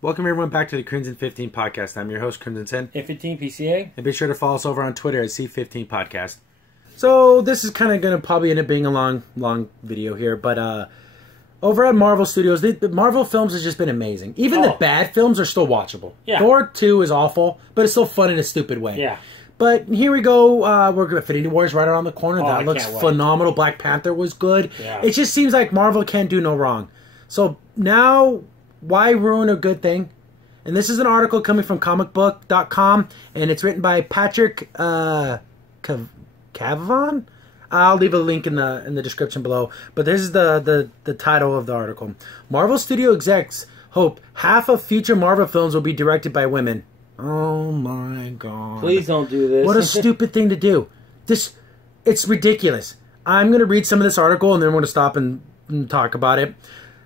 Welcome everyone back to the Crimson 15 podcast. I'm your host, Crimson 10. F15 PCA. And be sure to follow us over on Twitter at C15 Podcast. So this is kind of going to probably end up being a long video here, but over at Marvel Studios, the Marvel films has just been amazing. Even the bad films are still watchable. Yeah. Thor 2 is awful, but it's still fun in a stupid way. Yeah. But here we go. We're going to Infinity War is right around the corner. That looks phenomenal. Black Panther was good. Yeah. It just seems like Marvel can't do no wrong. So now, why ruin a good thing? And this is an article coming from comicbook.com, and it's written by Patrick Cavon. I'll leave a link in the description below. But this is the title of the article. Marvel Studio execs hope half of future Marvel films will be directed by women. Oh my god. Please don't do this. What a stupid thing to do. It's ridiculous. I'm going to read some of this article and then we're going to stop and talk about it.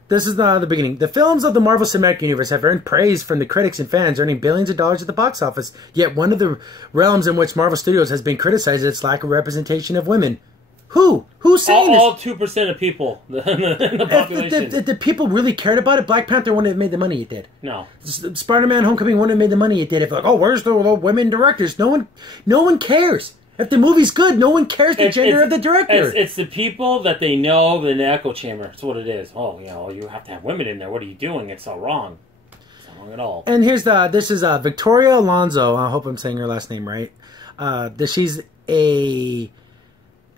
This is the beginning. The films of the Marvel Cinematic Universe have earned praise from the critics and fans, earning billions of dollars at the box office. Yet one of the realms in which Marvel Studios has been criticized is its lack of representation of women. Who? Who's saying this? All 2% of people in the population. If the people really cared about it, Black Panther wouldn't have made the money it did. No. Spider-Man Homecoming wouldn't have made the money it did. If like, oh, where's the women directors? No one cares. If the movie's good, no one cares the gender of the director. It's the people that they know in the echo chamber. That's what it is. Oh, you have to have women in there. What are you doing? It's so wrong. It's not wrong at all. And this is Victoria Alonso. I hope I'm saying her last name right. She's a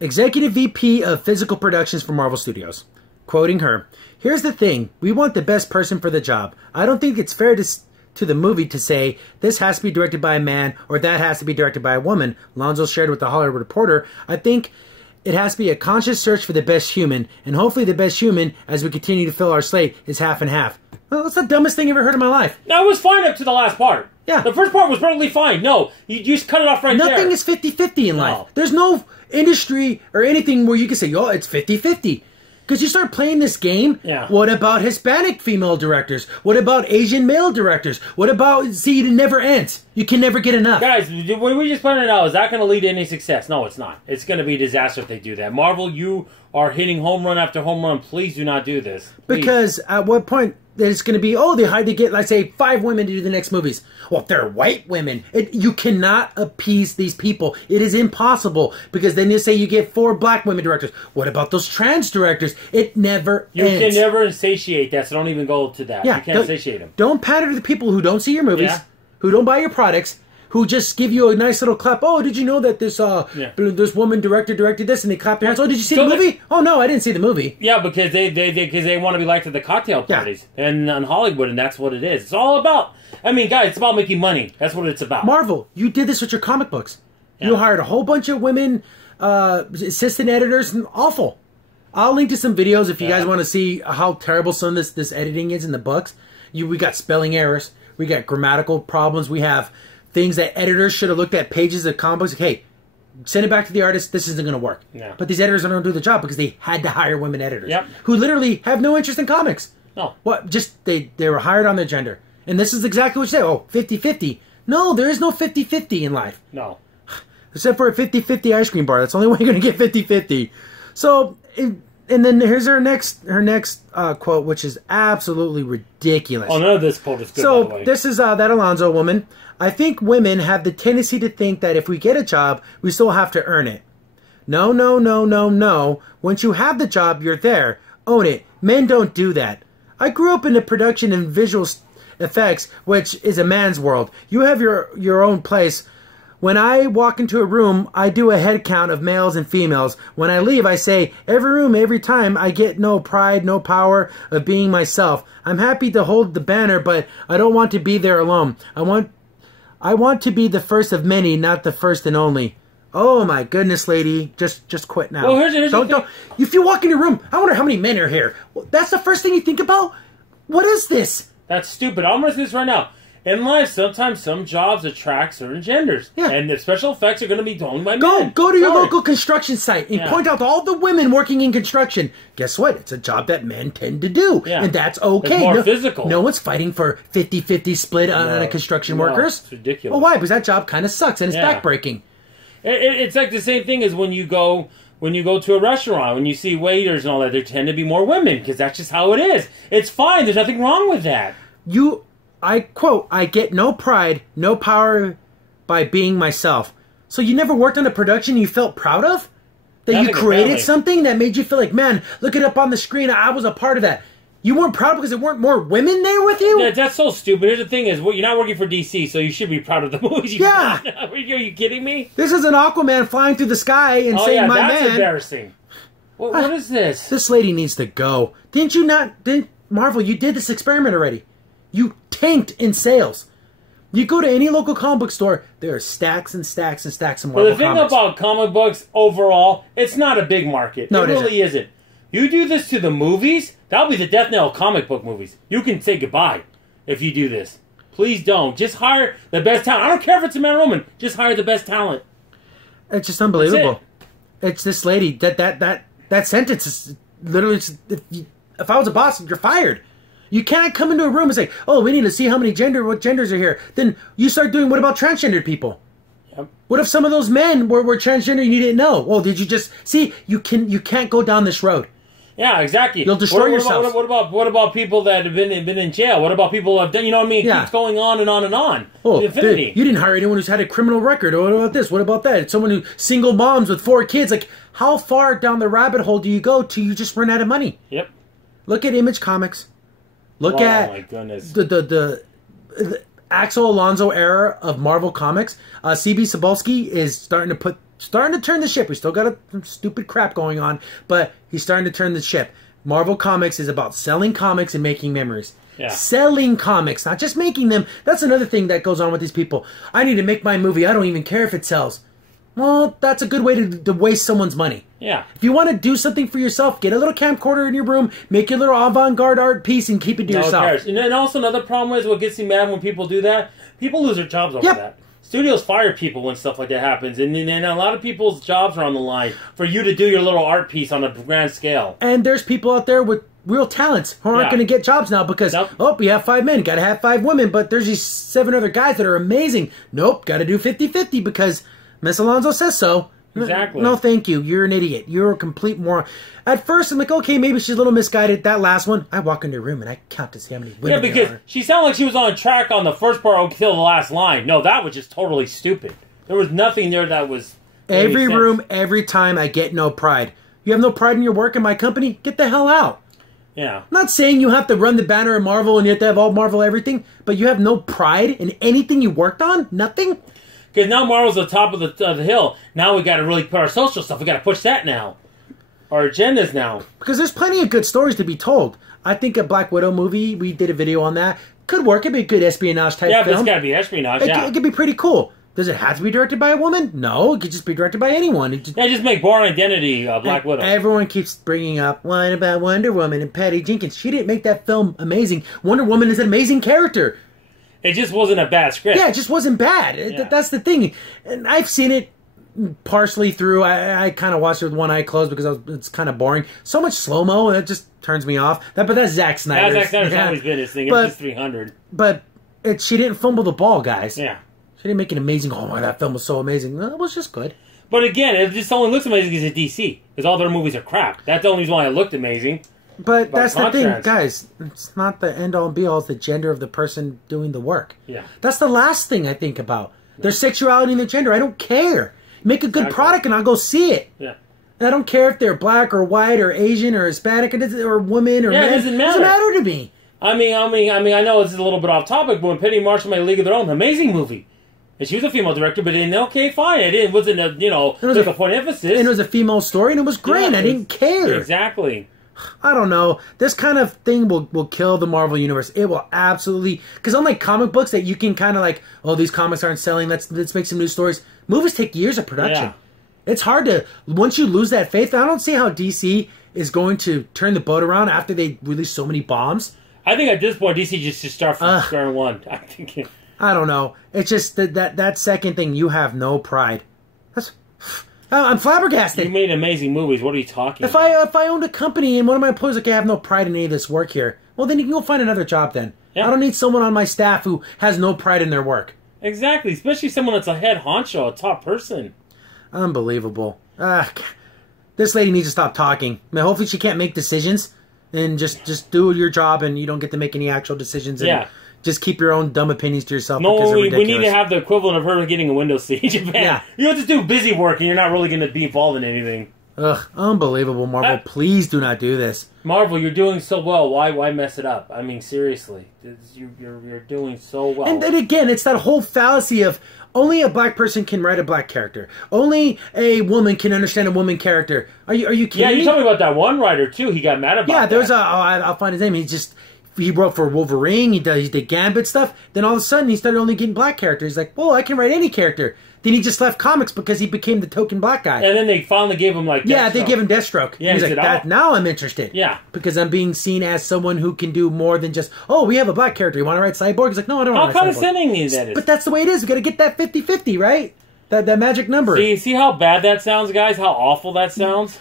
Executive VP of Physical Productions for Marvel Studios. Quoting her, "Here's the thing. We want the best person for the job. I don't think it's fair to the movie to say this has to be directed by a man or that has to be directed by a woman," Alonso shared with the Hollywood Reporter. "I think it has to be a conscious search for the best human, and hopefully the best human, as we continue to fill our slate, is half and half." Well, that's the dumbest thing I've ever heard in my life. That was fine up to the last part. Yeah. The first part was perfectly fine. No, you just cut it off right there. Nothing is 50-50 in life. There's no industry or anything where you can say, oh, it's 50-50. Because you start playing this game, what about Hispanic female directors? What about Asian male directors? What about, see, it never ends. You can never get enough. Guys, when we just pointed out, is that going to lead to any success? No, it's not. It's going to be a disaster if they do that. Marvel, you are hitting home run after home run. Please do not do this. Please. Because at what point it's going to be, oh, they had to get, let's say, 5 women to do the next movies. Well, if they're white women, you cannot appease these people. It is impossible. Because then you say you get 4 black women directors. What about those trans directors? It never ends. You can never satiate that, so don't even go to that. Yeah, you can't satiate them. Don't pander to the people who don't see your movies, who don't buy your products, who just give you a nice little clap. Oh, did you know that this woman director directed this? And they clap their hands. Oh, did you see the movie? Oh, no, I didn't see the movie. Yeah, because they want to be liked at the cocktail parties and in Hollywood, and that's what it is. It's all about, I mean, guys, it's about making money. That's what it's about. Marvel, you did this with your comic books. Yeah. You hired a whole bunch of women assistant editors, and awful. I'll link to some videos if you guys want to see how terrible some of this editing is in the books. We got spelling errors. We got grammatical problems. We have things that editors should have looked at pages of comic books. Like, hey, send it back to the artist. This isn't going to work. Yeah. But these editors are going to do the job because they had to hire women editors who literally have no interest in comics. No. What? Just they were hired on their gender. And this is exactly what you say. Oh, 50-50. No, there is no 50-50 in life. No. Except for a 50-50 ice cream bar. That's the only way you're going to get 50-50. So, and then here's her next quote, which is absolutely ridiculous. Oh, none of this quote is good, so, by the way. This is that Alonso woman. "I think women have the tendency to think that if we get a job, we still have to earn it. No, no, no, no, no. Once you have the job, you're there. Own it. Men don't do that. I grew up in the production and visual effects, which is a man's world. You have your own place. When I walk into a room, I do a head count of males and females. When I leave, I say, every room, every time, I get no pride, no power of being myself. I'm happy to hold the banner, but I don't want to be there alone. I want to be the first of many, not the first and only." Oh my goodness, lady. Just quit now. Well, here's don't. If you walk in a room, I wonder how many men are here. Well, that's the first thing you think about? What is this? That's stupid. I'm going to say this right now. In life, sometimes some jobs attract certain genders. Yeah. And the special effects are going to be done by men. Go to your local construction site and point out to all the women working in construction. Guess what? It's a job that men tend to do. Yeah. And that's okay. It's more physical. No one's fighting for 50-50 split on a construction workers. It's ridiculous. Well, why? Because that job kind of sucks and it's backbreaking. It's like the same thing as when you go to a restaurant, when you see waiters and all that, there tend to be more women because that's just how it is. It's fine. There's nothing wrong with that. I quote, I get no pride, no power by being myself. So you never worked on a production you felt proud of? That you created something that made you feel like, man, look it up on the screen. I was a part of that. You weren't proud because there weren't more women there with you? Yeah, that's so stupid. Here's the thing is, you're not working for DC, so you should be proud of the movies you've done. Are you kidding me? This is an Aquaman flying through the sky and saying, my that's man. Embarrassing. What is this? This lady needs to go. Didn't Marvel, you did this experiment already. You tanked in sales. You go to any local comic book store, there are stacks and stacks and stacks of Marvel comics. But the thing about comic books overall, it's not a big market. No, it really isn't. You do this to the movies, that'll be the death knell of comic book movies. You can say goodbye if you do this. Please don't. Just hire the best talent. I don't care if it's a man or woman. Just hire the best talent. It's just unbelievable. It's this lady. That sentence is literally, if I was a boss, you're fired. You can't come into a room and say, oh, we need to see what genders are here. Then you start doing, what about transgendered people? Yep. What if some of those men were transgender and you didn't know? Well, did you just, see, you can't go down this road. Yeah, exactly. You'll destroy yourself. What about people that have been in jail? What about people that have done, you know what I mean? It keeps going on and on and on. Oh, infinity. You didn't hire anyone who's had a criminal record. Or what about this? What about that? Someone who, single moms with 4 kids. Like, how far down the rabbit hole do you go till you just run out of money? Yep. Look at Image Comics. Look at my goodness. The Axel Alonso era of Marvel Comics. CB Cebulski is starting to turn the ship. We still got some stupid crap going on, but he's starting to turn the ship. Marvel Comics is about selling comics and making memories. Yeah. Selling comics, not just making them. That's another thing that goes on with these people. I need to make my movie. I don't even care if it sells. Well, that's a good way to waste someone's money. Yeah. If you want to do something for yourself, get a little camcorder in your room, make your little avant-garde art piece, and keep it to yourself. Cares. And then also another problem is what gets me mad when people do that. People lose their jobs over that. Studios fire people when stuff like that happens, and a lot of people's jobs are on the line for you to do your little art piece on a grand scale. And there's people out there with real talents who aren't going to get jobs now because, we have 5 men, got to have 5 women, but there's these 7 other guys that are amazing. Nope, got to do 50-50 because Miss Alonso says so. Exactly. No, thank you. You're an idiot. You're a complete moron. At first, I'm like, okay, maybe she's a little misguided. That last one, I walk into a room and I count to see how many women because she sounded like she was on track on the first part until the last line. No, that was just totally stupid. There was nothing there that was... Every room, every time, I get no pride. You have no pride in your work in my company? Get the hell out. Yeah. I'm not saying you have to run the banner of Marvel and you have to have all Marvel everything, but you have no pride in anything you worked on? Nothing? Because now Marvel's the top of the hill. Now we got to really put our social stuff. We got to push that now. Our agendas now. Because there's plenty of good stories to be told. I think a Black Widow movie, we did a video on that, could work. It'd be a good espionage type film. Yeah, but it's got to be espionage, It could be pretty cool. Does it have to be directed by a woman? No, it could just be directed by anyone. Just make Born Identity Black Widow. Everyone keeps bringing up, what about Wonder Woman and Patty Jenkins? She didn't make that film amazing. Wonder Woman is an amazing character. It just wasn't a bad script. Yeah, it just wasn't bad. Yeah. That's the thing. And I've seen it partially through. I kind of watched it with one eye closed because it's kind of boring. So much slow-mo, and it just turns me off. But that's Zack Snyder. Zack Snyder's always been his thing. It was just 300. But she didn't fumble the ball, guys. Yeah. She didn't make it amazing. Oh, my, that film was so amazing. No, it was just good. But again, it just only looks amazing because it's DC. Because all their movies are crap. That's the only reason why it looked amazing. But that's the thing, guys. It's not the end-all and be-all. It's the gender of the person doing the work. Yeah. That's the last thing I think about. Their sexuality and their gender. I don't care. Make a good product and I'll go see it. Yeah. And I don't care if they're black or white or Asian or Hispanic or woman or man. It doesn't matter. It doesn't matter to me. I mean, I know it's a little bit off topic, but when Penny Marshall made League of Their Own, amazing movie. And she was a female director, but okay, fine. It wasn't a point of emphasis. And it was a female story, and it was great. Yeah, I didn't care. Exactly. I don't know. This kind of thing will kill the Marvel Universe. It will absolutely... Because unlike comic books that you can kind of like, oh, these comics aren't selling, let's make some new stories. Movies take years of production. Yeah. It's hard to... Once you lose that faith, I don't see how DC is going to turn the boat around after they release so many bombs. I think at this point, DC just should start from square one. I don't know. It's just that second thing, you have no pride. I'm flabbergasted. You made amazing movies. What are you talking about? If I owned a company and one of my employees like, I have no pride in any of this work here, well, then you can go find another job then. Yeah. I don't need someone on my staff who has no pride in their work. Exactly. Especially someone that's a head honcho, a top person. Unbelievable. This lady needs to stop talking. I mean, hopefully she can't make decisions and just do your job and you don't get to make any actual decisions and Just keep your own dumb opinions to yourself. No, we need to have the equivalent of her getting a Windows seat in Japan. Yeah. You have to do busy work, and you're not really going to be involved in anything. Ugh, unbelievable, Marvel. Please do not do this. Marvel, you're doing so well. Why mess it up? I mean, seriously. You're doing so well. And then again, it's that whole fallacy of only a black person can write a black character. Only a woman can understand a woman character. Are you kidding me? Yeah, you told me about that one writer, too. He got mad about that. Yeah, there's I'll find his name. He wrote for Wolverine. He did Gambit stuff. Then all of a sudden, he started only getting black characters. He's like, well, I can write any character. Then he just left comics because he became the token black guy. And then they finally gave him, like, Deathstroke. Yeah, they gave him Deathstroke. Yeah, he's like, now I'm interested. Yeah. Because I'm being seen as someone who can do more than just, oh, we have a black character. You want to write Cyborg? He's like, no, I don't want to write Cyborg. How condescending is that? But that's the way it is. We got to get that 50-50, right? That magic number. See how bad that sounds, guys? How awful that sounds?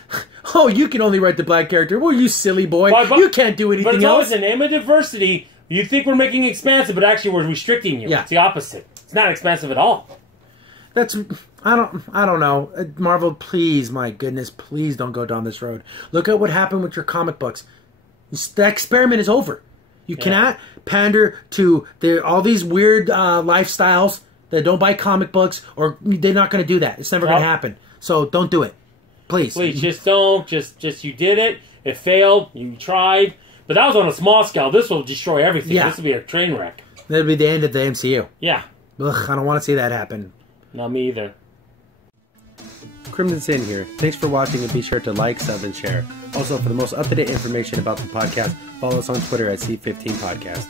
Oh, you can only write the black character. Well, you silly boy. You can't do anything else. But it's always the name of diversity. You think we're making it expansive, but actually we're restricting you. Yeah. It's the opposite. It's not expansive at all. I don't know. Marvel, please, my goodness, please don't go down this road. Look at what happened with your comic books. The experiment is over. You cannot pander to all these weird lifestyles that don't buy comic books, or they're not going to do that. It's never going to happen. So don't do it. Please. Please, just don't. Just you did it. It failed. You tried. But that was on a small scale. This will destroy everything. Yeah. This will be a train wreck. That'll be the end of the MCU. Yeah. Ugh, I don't want to see that happen. Not me either. Crimson Sin here. Thanks for watching, and be sure to like, sub, and share. Also, for the most up-to-date information about the podcast, follow us on Twitter at C15 Podcast.